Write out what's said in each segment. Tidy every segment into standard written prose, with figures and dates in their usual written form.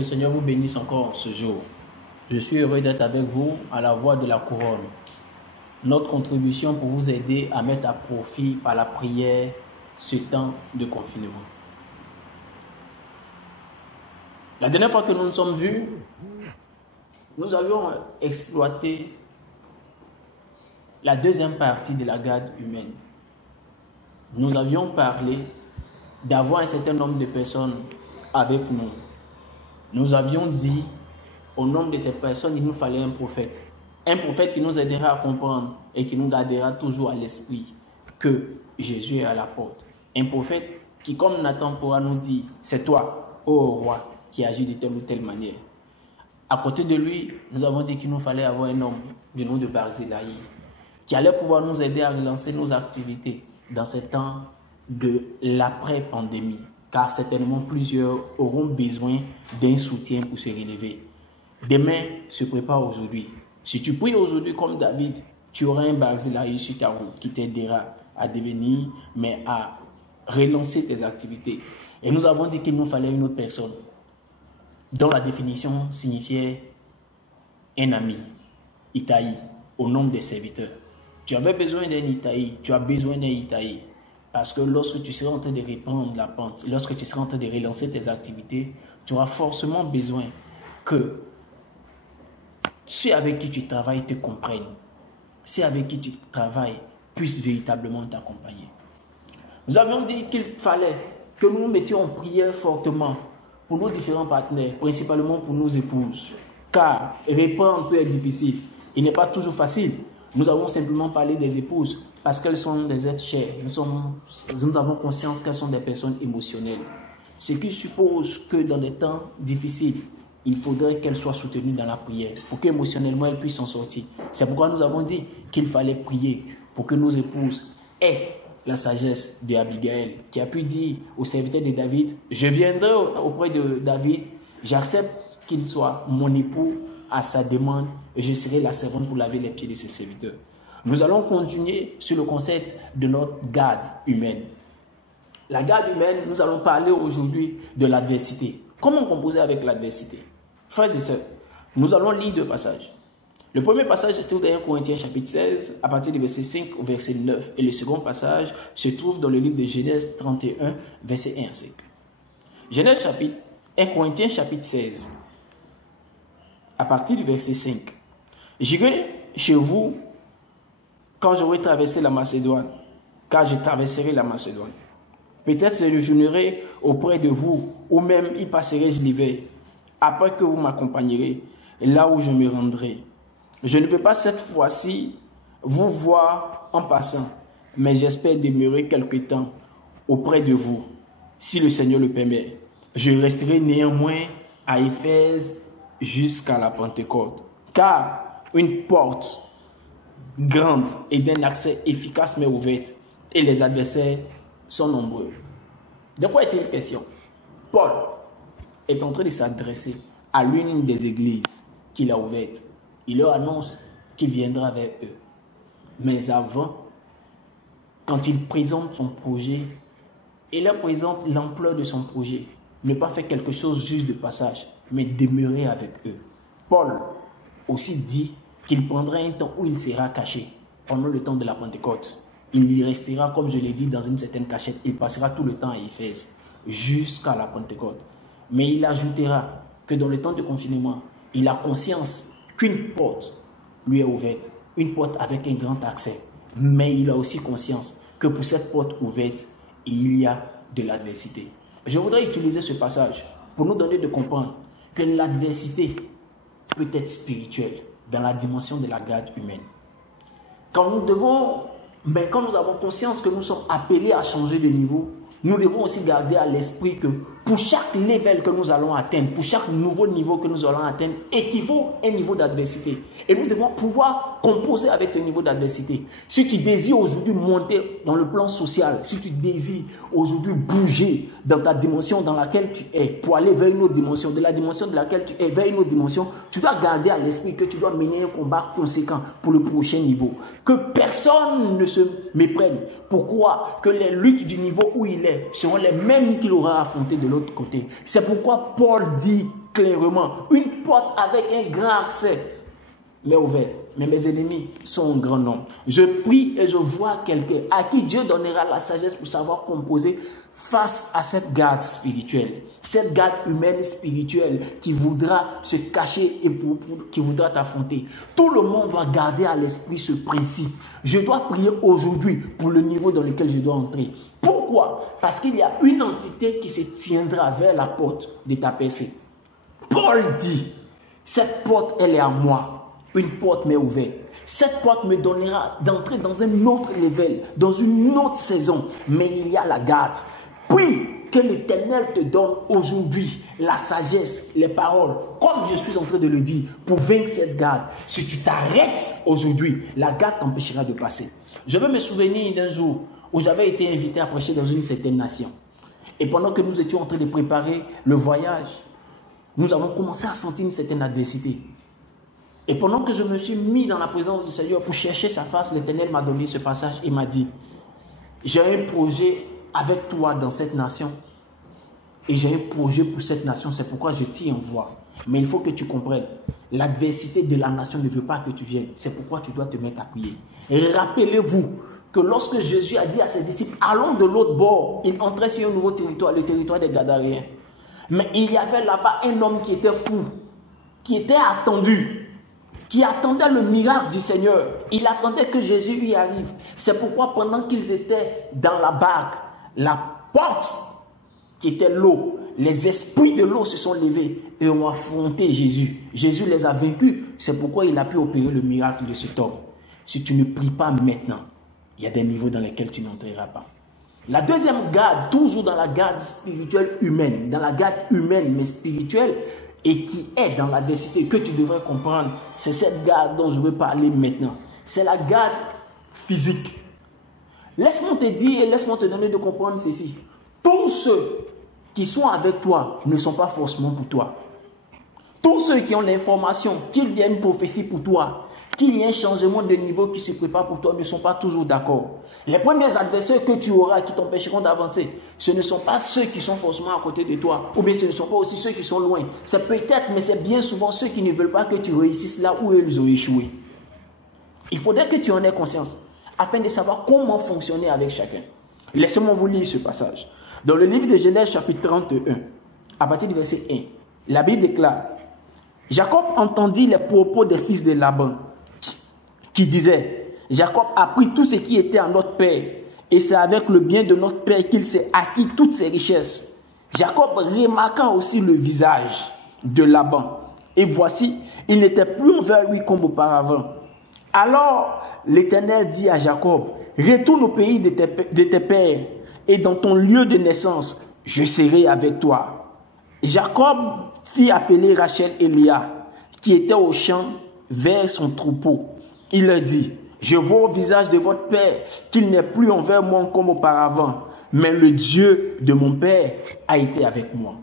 Le Seigneur vous bénisse encore ce jour. Je suis heureux d'être avec vous à la voix de la couronne. Notre contribution pour vous aider à mettre à profit par la prière ce temps de confinement. La dernière fois que nous nous sommes vus, nous avions exploité la deuxième partie de la garde humaine. Nous avions parlé d'avoir un certain nombre de personnes avec nous. Nous avions dit, au nombre de ces personnes, il nous fallait un prophète. Un prophète qui nous aidera à comprendre et qui nous gardera toujours à l'esprit que Jésus est à la porte. Un prophète qui, comme Nathan pourra nous dire, c'est toi, ô roi, qui agis de telle ou telle manière. À côté de lui, nous avons dit qu'il nous fallait avoir un homme du nom de Barzélaï, qui allait pouvoir nous aider à relancer nos activités dans ces temps de l'après-pandémie. Car certainement plusieurs auront besoin d'un soutien pour se relever. Demain se prépare aujourd'hui. Si tu pries aujourd'hui comme David, tu auras un Barzélaï sur ta route qui t'aidera à devenir, mais à relancer tes activités. Et nous avons dit qu'il nous fallait une autre personne, dont la définition signifiait un ami, Itaï, au nombre des serviteurs. Tu avais besoin d'un Itaï, tu as besoin d'un Itaï. Parce que lorsque tu seras en train de reprendre la pente, lorsque tu seras en train de relancer tes activités, tu auras forcément besoin que ceux avec qui tu travailles te comprennent. Ceux avec qui tu travailles puissent véritablement t'accompagner. Nous avions dit qu'il fallait que nous nous mettions en prière fortement pour nos différents partenaires, principalement pour nos épouses. Car répondre peut être difficile. Il n'est pas toujours facile. Nous avons simplement parlé des épouses parce qu'elles sont des êtres chers. Nous avons conscience qu'elles sont des personnes émotionnelles. Ce qui suppose que dans des temps difficiles, il faudrait qu'elles soient soutenues dans la prière pour qu'émotionnellement elles puissent s'en sortir. C'est pourquoi nous avons dit qu'il fallait prier pour que nos épouses aient la sagesse de Abigail, qui a pu dire au serviteur de David, je viendrai auprès de David, j'accepte qu'il soit mon époux à sa demande et je serai la servante pour laver les pieds de ses serviteurs. Nous allons continuer sur le concept de notre garde humaine. La garde humaine, nous allons parler aujourd'hui de l'adversité. Comment composer avec l'adversité? Frères et sœurs, nous allons lire deux passages. Le premier passage se trouve dans 1 Corinthiens chapitre 16, à partir du verset 5 au verset 9. Et le second passage se trouve dans le livre de Genèse 31, verset 1 à 5. Genèse chapitre 1 Corinthiens chapitre 16, à partir du verset 5. J'irai chez vous quand j'aurai traversé la Macédoine, car je traverserai la Macédoine. Peut-être séjournerai auprès de vous, ou même y passerai-je l'hiver, après que vous m'accompagnerez, là où je me rendrai. Je ne peux pas cette fois-ci vous voir en passant, mais j'espère demeurer quelque temps auprès de vous, si le Seigneur le permet. Je resterai néanmoins à Éphèse jusqu'à la Pentecôte, car une porte grande et d'un accès efficace m'est ouverte, et les adversaires sont nombreux. De quoi est-il question? Paul est en train de s'adresser à l'une des églises qu'il a ouvertes. Il leur annonce qu'il viendra vers eux. Mais avant, quand il présente son projet, il leur présente l'ampleur de son projet. Ne pas faire quelque chose juste de passage, mais demeurer avec eux. Paul aussi dit qu'il prendra un temps où il sera caché, pendant le temps de la Pentecôte. Il y restera, comme je l'ai dit, dans une certaine cachette. Il passera tout le temps à Éphèse, jusqu'à la Pentecôte. Mais il ajoutera que dans le temps de confinement, il a conscience qu'une porte lui est ouverte, une porte avec un grand accès. Mais il a aussi conscience que pour cette porte ouverte, il y a de l'adversité. Je voudrais utiliser ce passage pour nous donner de comprendre que l'adversité peut être spirituelle dans la dimension de la garde humaine. Quand nous avons conscience que nous sommes appelés à changer de niveau, nous devons aussi garder à l'esprit que pour chaque level que nous allons atteindre, pour chaque nouveau niveau que nous allons atteindre, équivaut un niveau d'adversité. Et nous devons pouvoir composer avec ce niveau d'adversité. Si tu désires aujourd'hui monter dans le plan social, si tu désires aujourd'hui bouger dans ta dimension dans laquelle tu es, pour aller vers une autre dimension, de la dimension de laquelle tu es vers une autre dimension, tu dois garder à l'esprit que tu dois mener un combat conséquent pour le prochain niveau. Que personne ne se méprenne. Pourquoi? Que les luttes du niveau où il est seront les mêmes qu'il aura affrontées de l'autre côté. C'est pourquoi Paul dit clairement. Une porte avec un grand accès, mais ouverte. Mais mes ennemis sont un grand nombre. Je prie et je vois quelqu'un à qui Dieu donnera la sagesse pour savoir composer face à cette garde spirituelle. Cette garde humaine spirituelle qui voudra se cacher et qui voudra t'affronter. Tout le monde doit garder à l'esprit ce principe. Je dois prier aujourd'hui pour le niveau dans lequel je dois entrer. Pourquoi? Parce qu'il y a une entité qui se tiendra vers la porte de ta percée. Paul dit, cette porte, elle est à moi. Une porte m'est ouverte. Cette porte me donnera d'entrer dans un autre level, dans une autre saison. Mais il y a la garde. Prie que l'Éternel te donne aujourd'hui la sagesse, les paroles, comme je suis en train de le dire, pour vaincre cette garde. Si tu t'arrêtes aujourd'hui, la garde t'empêchera de passer. Je veux me souvenir d'un jour où j'avais été invité à prêcher dans une certaine nation. Et pendant que nous étions en train de préparer le voyage, nous avons commencé à sentir une certaine adversité. Et pendant que je me suis mis dans la présence du Seigneur pour chercher sa face, l'Éternel m'a donné ce passage et m'a dit, j'ai un projet avec toi dans cette nation. Et j'ai un projet pour cette nation, c'est pourquoi je t'y envoie. Mais il faut que tu comprennes, l'adversité de la nation ne veut pas que tu viennes. C'est pourquoi tu dois te mettre à prier. Et rappelez-vous que lorsque Jésus a dit à ses disciples, allons de l'autre bord, il entrait sur un nouveau territoire, le territoire des Gadaréens. Mais il y avait là-bas un homme qui était fou, qui était attendu, qui attendait le miracle du Seigneur. Il attendait que Jésus y arrive. C'est pourquoi pendant qu'ils étaient dans la barque, la porte qui était l'eau, les esprits de l'eau se sont levés et ont affronté Jésus. Jésus les a vaincus. C'est pourquoi il a pu opérer le miracle de cet homme. Si tu ne pries pas maintenant, il y a des niveaux dans lesquels tu n'entreras pas. La deuxième garde, toujours dans la garde spirituelle humaine, dans la garde humaine mais spirituelle, et qui est dans l'adversité, que tu devrais comprendre, c'est cette garde dont je veux parler maintenant. C'est la garde physique. Laisse-moi te dire et laisse-moi te donner de comprendre ceci. Tous ceux qui sont avec toi ne sont pas forcément pour toi. Tous ceux qui ont l'information qu'il y a une prophétie pour toi, qu'il y a un changement de niveau qui se prépare pour toi, ne sont pas toujours d'accord. Les premiers adversaires que tu auras qui t'empêcheront d'avancer, ce ne sont pas ceux qui sont forcément à côté de toi, ou bien ce ne sont pas aussi ceux qui sont loin. C'est peut-être, mais c'est bien souvent ceux qui ne veulent pas que tu réussisses là où ils ont échoué. Il faudrait que tu en aies conscience, afin de savoir comment fonctionner avec chacun. Laissez-moi vous lire ce passage. Dans le livre de Genèse chapitre 31, à partir du verset 1, la Bible déclare, Jacob entendit les propos des fils de Laban, qui disaient, Jacob a pris tout ce qui était à notre père, et c'est avec le bien de notre père qu'il s'est acquis toutes ses richesses. Jacob remarqua aussi le visage de Laban, et voici, il n'était plus envers lui comme auparavant. Alors l'Éternel dit à Jacob, retourne au pays de tes pères, et dans ton lieu de naissance, je serai avec toi. Jacob fit appeler Rachel et Léa, qui étaient au champ vers son troupeau. Il leur dit, je vois au visage de votre père qu'il n'est plus envers moi comme auparavant, mais le Dieu de mon père a été avec moi.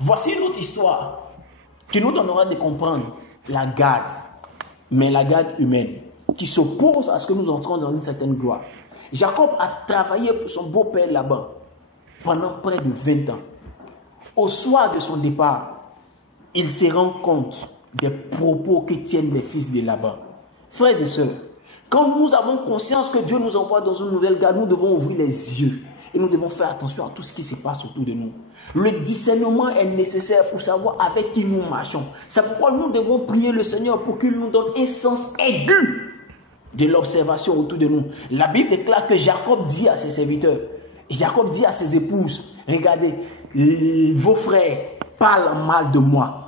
Voici une autre histoire qui nous donnera de comprendre la garde, mais la garde humaine, qui s'oppose à ce que nous entrons dans une certaine gloire. Jacob a travaillé pour son beau-père là-bas pendant près de 20 ans. Au soir de son départ, il se rend compte des propos que tiennent les fils de Laban. Frères et sœurs, quand nous avons conscience que Dieu nous envoie dans une nouvelle garde, nous devons ouvrir les yeux et nous devons faire attention à tout ce qui se passe autour de nous. Le discernement est nécessaire pour savoir avec qui nous marchons. C'est pourquoi nous devons prier le Seigneur pour qu'il nous donne un sens aigu de l'observation autour de nous. La Bible déclare que Jacob dit à ses serviteurs, Jacob dit à ses épouses, regardez, vos frères parlent mal de moi.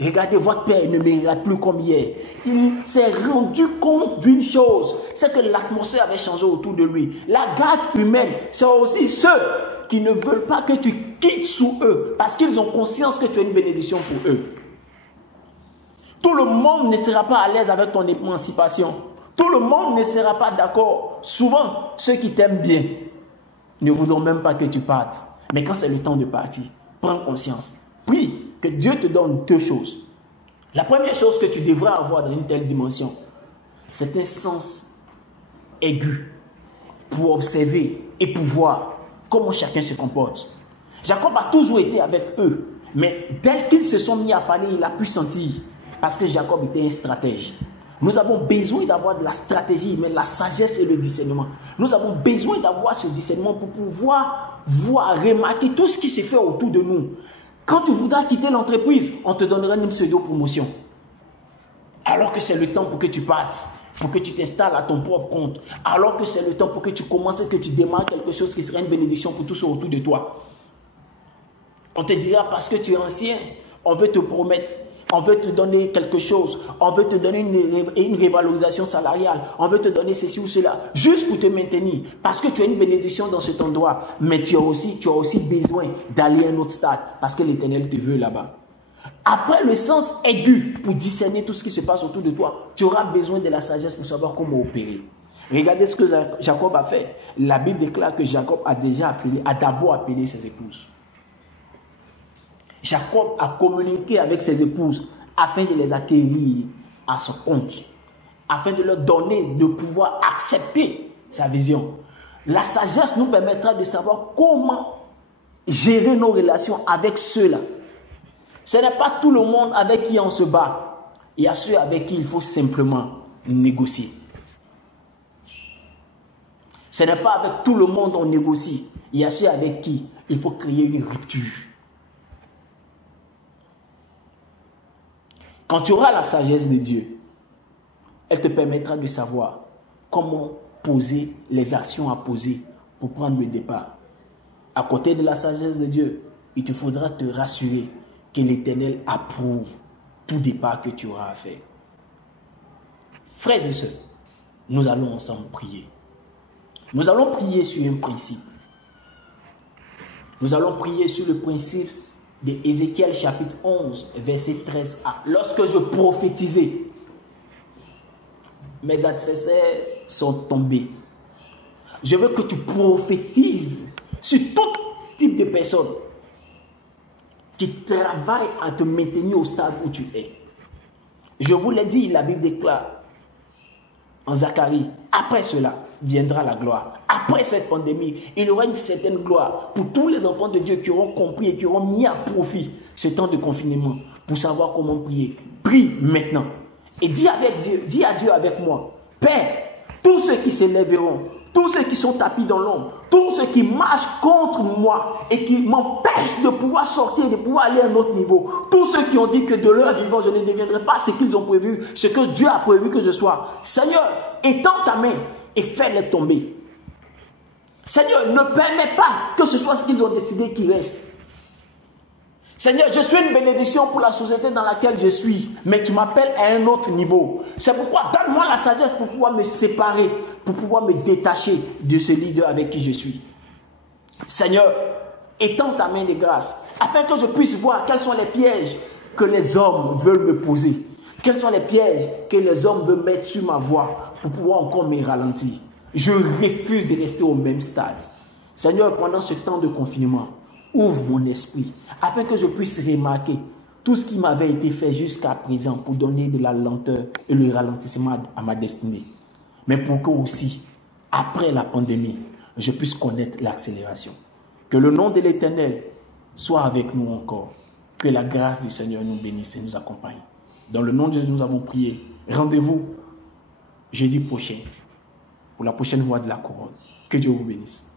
Regardez, votre père ne me regarde plus comme hier. Il s'est rendu compte d'une chose, c'est que l'atmosphère avait changé autour de lui. La garde humaine, c'est aussi ceux qui ne veulent pas que tu quittes sous eux, parce qu'ils ont conscience que tu es une bénédiction pour eux. Tout le monde ne sera pas à l'aise avec ton émancipation. Tout le monde ne sera pas d'accord. Souvent, ceux qui t'aiment bien ne voudront même pas que tu partes. Mais quand c'est le temps de partir, prends conscience. Prie que Dieu te donne deux choses. La première chose que tu devras avoir dans une telle dimension, c'est un sens aigu pour observer et pour voir comment chacun se comporte. Jacob a toujours été avec eux, Mais dès qu'ils se sont mis à parler, il a pu sentir. Parce que Jacob était un stratège. Nous avons besoin d'avoir de la stratégie, mais la sagesse et le discernement. Nous avons besoin d'avoir ce discernement pour pouvoir voir, remarquer tout ce qui se fait autour de nous. Quand tu voudras quitter l'entreprise, on te donnera une pseudo-promotion. Alors que c'est le temps pour que tu partes, pour que tu t'installes à ton propre compte. Alors que c'est le temps pour que tu commences et que tu démarres quelque chose qui sera une bénédiction pour tous ceux autour de toi. On te dira parce que tu es ancien, on veut te promettre. On veut te donner quelque chose, on veut te donner une révalorisation salariale, on veut te donner ceci ou cela, juste pour te maintenir, parce que tu as une bénédiction dans cet endroit, mais tu as aussi besoin d'aller à un autre stade, parce que l'Éternel te veut là-bas. Après le sens aigu pour discerner tout ce qui se passe autour de toi, tu auras besoin de la sagesse pour savoir comment opérer. Regardez ce que Jacob a fait. La Bible déclare que Jacob a d'abord appelé ses épouses. Jacob a communiqué avec ses épouses afin de les accueillir à son compte, afin de leur donner, de pouvoir accepter sa vision. La sagesse nous permettra de savoir comment gérer nos relations avec ceux-là. Ce n'est pas tout le monde avec qui on se bat. Il y a ceux avec qui il faut simplement négocier. Ce n'est pas avec tout le monde qu'on négocie. Il y a ceux avec qui il faut créer une rupture. Quand tu auras la sagesse de Dieu, elle te permettra de savoir comment poser les actions à poser pour prendre le départ. À côté de la sagesse de Dieu, il te faudra te rassurer que l'Éternel approuve tout départ que tu auras à faire. Frères et sœurs, nous allons ensemble prier. Nous allons prier sur un principe. Nous allons prier sur le principe de Ézéchiel chapitre 11, verset 13a. Lorsque je prophétisais, mes adversaires sont tombés. Je veux que tu prophétises sur tout type de personnes qui travaillent à te maintenir au stade où tu es. Je vous l'ai dit, la Bible déclare en Zacharie, après cela viendra la gloire. Après cette pandémie, il y aura une certaine gloire pour tous les enfants de Dieu qui auront compris et qui auront mis à profit ce temps de confinement pour savoir comment prier. Prie maintenant et dis à Dieu avec moi, Père, tous ceux qui s'élèveront, tous ceux qui sont tapis dans l'ombre, tous ceux qui marchent contre moi et qui m'empêchent de pouvoir sortir, de pouvoir aller à un autre niveau, tous ceux qui ont dit que de leur vivant je ne deviendrai pas ce qu'ils ont prévu, ce que Dieu a prévu que je sois. Seigneur, étends ta main et fais-les tomber. Seigneur, ne permets pas que ce soit ce qu'ils ont décidé qui reste. Seigneur, je suis une bénédiction pour la société dans laquelle je suis, mais tu m'appelles à un autre niveau. C'est pourquoi donne-moi la sagesse pour pouvoir me séparer, pour pouvoir me détacher de ce leader avec qui je suis. Seigneur, étends ta main de grâce, afin que je puisse voir quels sont les pièges que les hommes veulent me poser. Quels sont les pièges que les hommes veulent mettre sur ma voie pour pouvoir encore me ralentir. Je refuse de rester au même stade. Seigneur, pendant ce temps de confinement, ouvre mon esprit afin que je puisse remarquer tout ce qui m'avait été fait jusqu'à présent pour donner de la lenteur et le ralentissement à ma destinée. Mais pour que aussi, après la pandémie, je puisse connaître l'accélération. Que le nom de l'Éternel soit avec nous encore. Que la grâce du Seigneur nous bénisse et nous accompagne. Dans le nom de Jésus, nous avons prié. Rendez-vous jeudi prochain pour la prochaine voix de la couronne. Que Dieu vous bénisse.